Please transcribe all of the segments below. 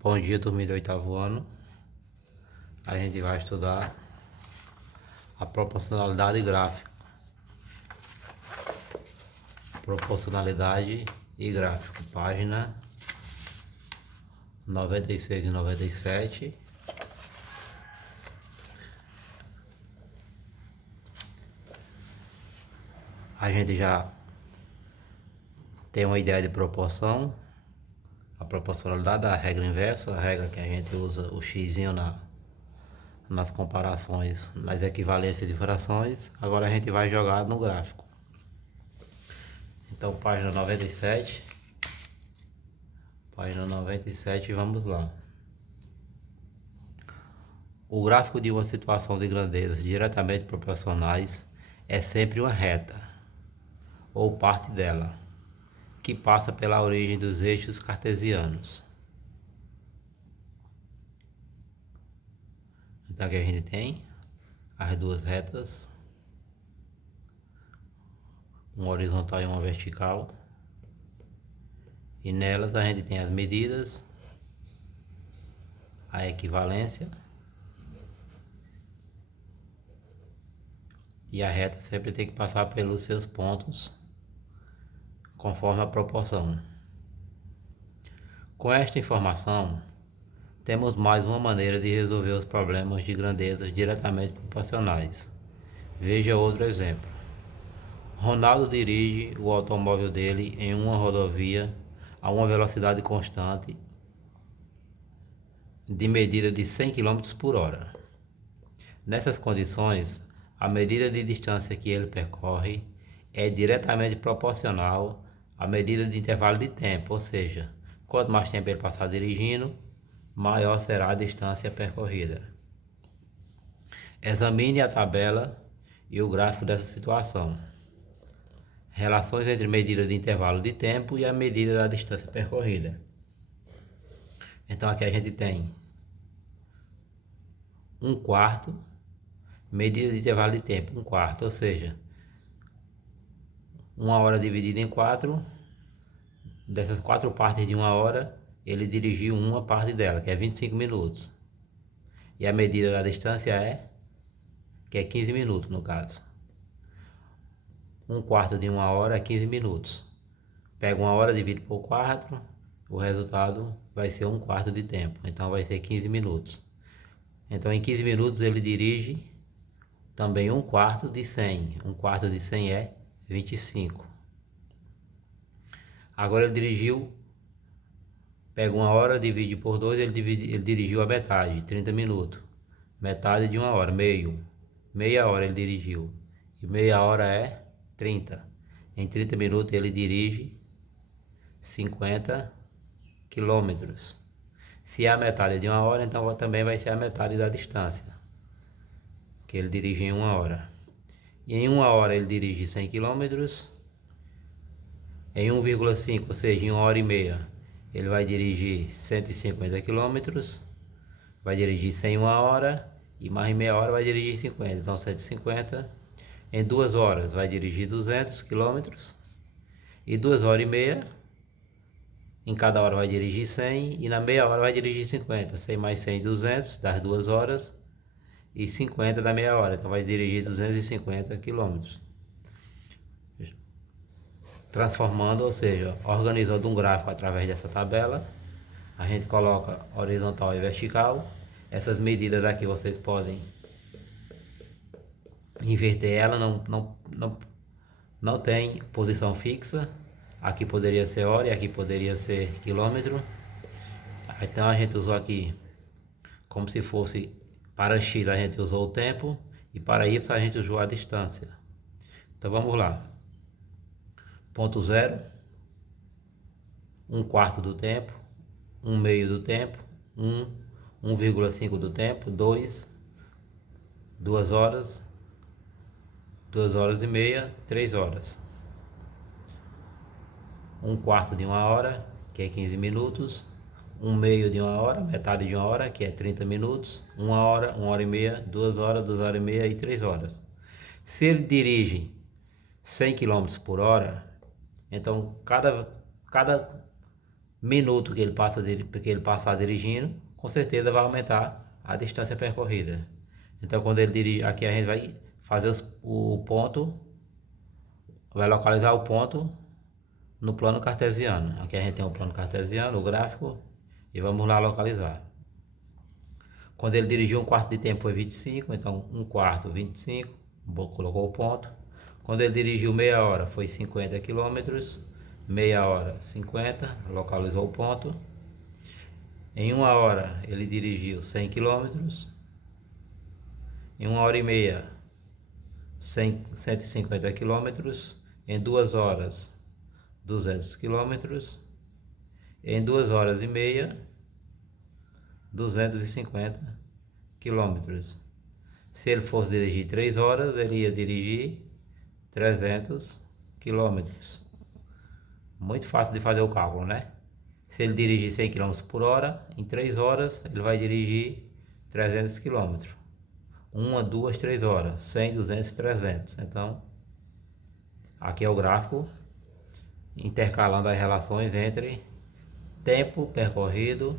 Bom dia, turma do oitavo ano. A gente vai estudar a proporcionalidade gráfica. Proporcionalidade e gráfico. Página 96 e 97. A gente já tem uma ideia de proporção. A proporcionalidade da regra inversa, a regra que a gente usa o xzinho nas comparações, nas equivalências de frações. Agora a gente vai jogar no gráfico. Então, página 97. Página 97, vamos lá. O gráfico de uma situação de grandezas diretamente proporcionais é sempre uma reta, ou parte dela, que passa pela origem dos eixos cartesianos. Então aqui a gente tem as duas retas, uma horizontal e uma vertical, e nelas a gente tem as medidas, a equivalência, e a reta sempre tem que passar pelos seus pontos conforme a proporção. Com esta informação, temos mais uma maneira de resolver os problemas de grandezas diretamente proporcionais. Veja outro exemplo. Ronaldo dirige o automóvel dele em uma rodovia a uma velocidade constante de medida de 100 km por hora. Nessas condições, a medida de distância que ele percorre é diretamente proporcional à medida de intervalo de tempo, ou seja, quanto mais tempo ele passar dirigindo, maior será a distância percorrida. Examine a tabela e o gráfico dessa situação. Relações entre medida de intervalo de tempo e a medida da distância percorrida. Então aqui a gente tem 1/4, medida de intervalo de tempo, 1/4, ou seja, 1 hora dividida em 4, dessas 4 partes de 1 hora, ele dirigiu uma parte dela, que é 25 minutos. E a medida da distância que é 15 minutos no caso. 1/4 de 1 hora é 15 minutos. Pega 1 hora, divide por 4, o resultado vai ser 1/4 de tempo, então vai ser 15 minutos. Então em 15 minutos ele dirige também 1/4 de 100. 1/4 de 100 é 25. Agora ele dirigiu, pega 1 hora, divide por 2, ele dirigiu a metade, 30 minutos. Metade de 1 hora, meio. Meia hora ele dirigiu. E meia hora é 30. Em 30 minutos ele dirige 50 quilômetros. Se é a metade de 1 hora, então também vai ser a metade da distância que ele dirige em 1 hora. E em 1 hora ele dirige 100 quilômetros. Em 1,5, ou seja, em 1 hora e meia, ele vai dirigir 150 quilômetros. Vai dirigir 100 em 1 hora e mais meia hora vai dirigir 50, então 150. Em 2 horas vai dirigir 200 quilômetros. E 2 horas e meia, em cada hora vai dirigir 100 e na meia hora vai dirigir 50. 100 mais 100, 200 das 2 horas e 50 da meia hora. Então vai dirigir 250 quilômetros. Transformando, ou seja, organizando um gráfico através dessa tabela, a gente coloca horizontal e vertical. Essas medidas aqui vocês podem inverter ela, não tem posição fixa. Aqui poderia ser hora e aqui poderia ser quilômetro. Então a gente usou aqui como se fosse para X a gente usou o tempo e para Y a gente usou a distância. Então vamos lá. Ponto 0, 1/4 do tempo, 1/2 do tempo, 1,5 do tempo, 2 horas, 2 horas e meia, 3 horas. 1/4 de 1 hora, que é 15 minutos. 1/2 de 1 hora, metade de 1 hora, que é 30 minutos. 1 hora, 1 hora e meia, 2 horas, 2 horas e meia e 3 horas. Se ele dirige 100 km por hora, então cada minuto que ele passar dirigindo, com certeza vai aumentar a distância percorrida. Então quando ele dirige, aqui a gente vai fazer o ponto, vai localizar o ponto no plano cartesiano. Aqui a gente tem o plano cartesiano, o gráfico, e vamos lá localizar. Quando ele dirigiu, um quarto de tempo foi 25, então um quarto, 25, colocou o ponto. Quando ele dirigiu meia hora foi 50 quilômetros, meia hora 50, localizou o ponto. Em uma hora ele dirigiu 100 quilômetros, em uma hora e meia 150 quilômetros, em 2 horas 200 quilômetros, em 2 horas e meia 250 quilômetros. Se ele fosse dirigir 3 horas, ele ia dirigir 300 quilômetros. Muito fácil de fazer o cálculo, né? Se ele dirigir 100 km por hora, em 3 horas ele vai dirigir 300 km. 1, 2, 3 horas, 100, 200 e 300. Então, aqui é o gráfico intercalando as relações entre tempo percorrido,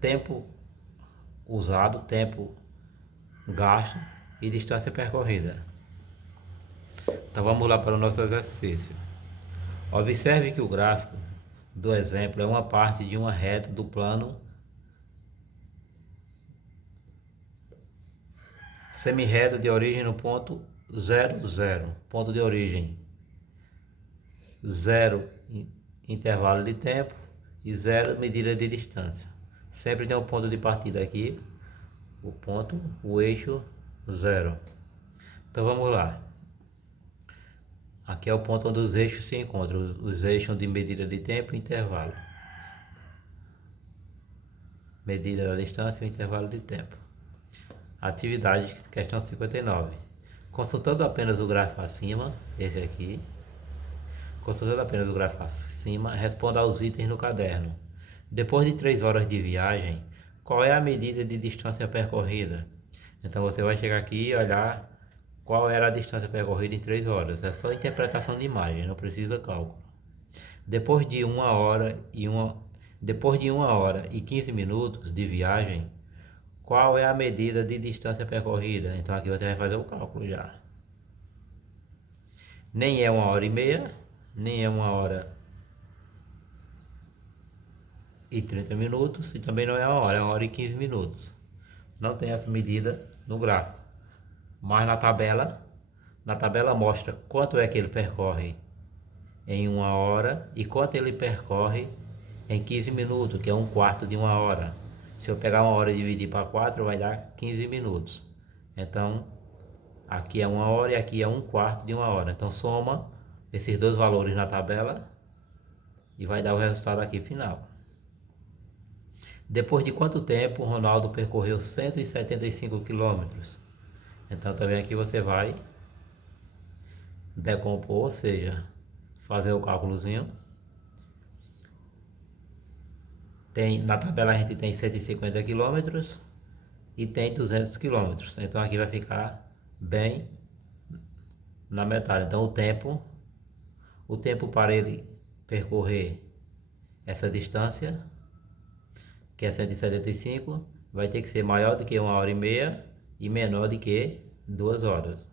tempo usado, tempo gasto e distância percorrida. Então vamos lá para o nosso exercício. Observe que o gráfico do exemplo é uma parte de uma reta do plano semi-reto de origem no ponto 0, 0. Ponto de origem 0 intervalo de tempo e 0 medida de distância. Sempre tem um ponto de partida aqui, o eixo 0. Então vamos lá. Aqui é o ponto onde os eixos se encontram, os eixos de medida de tempo e intervalo. Medida da distância e intervalo de tempo. Atividade, questão 59. Consultando apenas o gráfico acima, esse aqui. Consultando apenas o gráfico acima, responda aos itens no caderno. Depois de 3 horas de viagem, qual é a medida de distância percorrida? Então você vai chegar aqui e olhar qual era a distância percorrida em 3 horas. É só interpretação de imagem, não precisa cálculo. Depois de 1 hora e 15 minutos de viagem, qual é a medida de distância percorrida? Então aqui você vai fazer o cálculo já. Nem é 1 hora e meia, nem é 1 hora e 30 minutos, e também não é 1 hora, é 1 hora e 15 minutos. Não tem essa medida no gráfico. Mas na tabela mostra quanto é que ele percorre em 1 hora e quanto ele percorre em 15 minutos, que é um quarto de 1 hora. Se eu pegar 1 hora e dividir para 4, vai dar 15 minutos. Então, aqui é 1 hora e aqui é um quarto de 1 hora. Então, soma esses dois valores na tabela e vai dar o resultado aqui final. Depois de quanto tempo Ronaldo percorreu 175 quilômetros? Então também aqui você vai decompor, ou seja, fazer o cálculozinho. Na tabela a gente tem 150 quilômetros e tem 200 quilômetros. Então aqui vai ficar bem na metade. Então o tempo para ele percorrer essa distância, que é 175, vai ter que ser maior do que 1 hora e meia e menor do que 2 horas.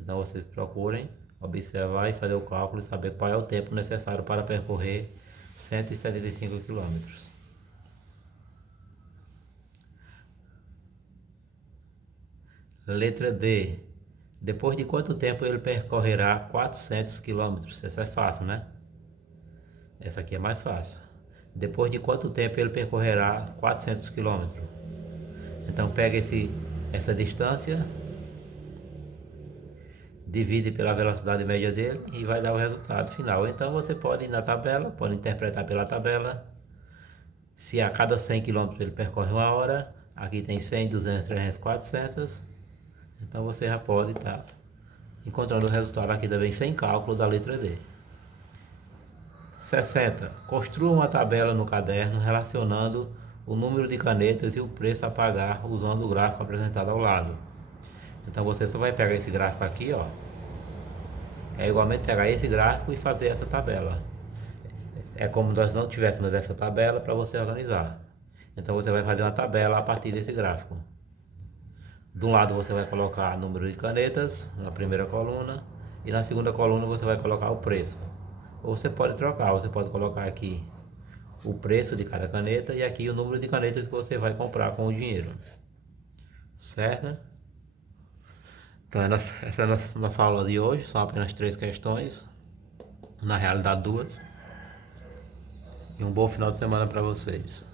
Então vocês procurem observar e fazer o cálculo e saber qual é o tempo necessário para percorrer 175 quilômetros. Letra D. Depois de quanto tempo ele percorrerá 400 quilômetros? Essa é fácil, né? Essa aqui é mais fácil. Depois de quanto tempo ele percorrerá 400 quilômetros? Então pega essa distância, divide pela velocidade média dele e vai dar o resultado final. Então você pode ir na tabela, pode interpretar pela tabela. Se a cada 100 km ele percorre 1 hora, aqui tem 100, 200, 300, 400. Então você já pode estar encontrando o resultado aqui também sem cálculo da letra D. 60. Construa uma tabela no caderno relacionando o número de canetas e o preço a pagar usando o gráfico apresentado ao lado. Então você só vai pegar esse gráfico aqui, ó. É igualmente pegar esse gráfico e fazer essa tabela. é como nós não tivéssemos essa tabela para você organizar. Então você vai fazer uma tabela a partir desse gráfico. De um lado você vai colocar o número de canetas na primeira coluna e na segunda coluna você vai colocar o preço. Ou você pode trocar, você pode colocar aqui o preço de cada caneta e aqui o número de canetas que você vai comprar com o dinheiro. Certo? Então essa é a nossa aula de hoje, são apenas 3 questões, na realidade 2. E um bom final de semana para vocês.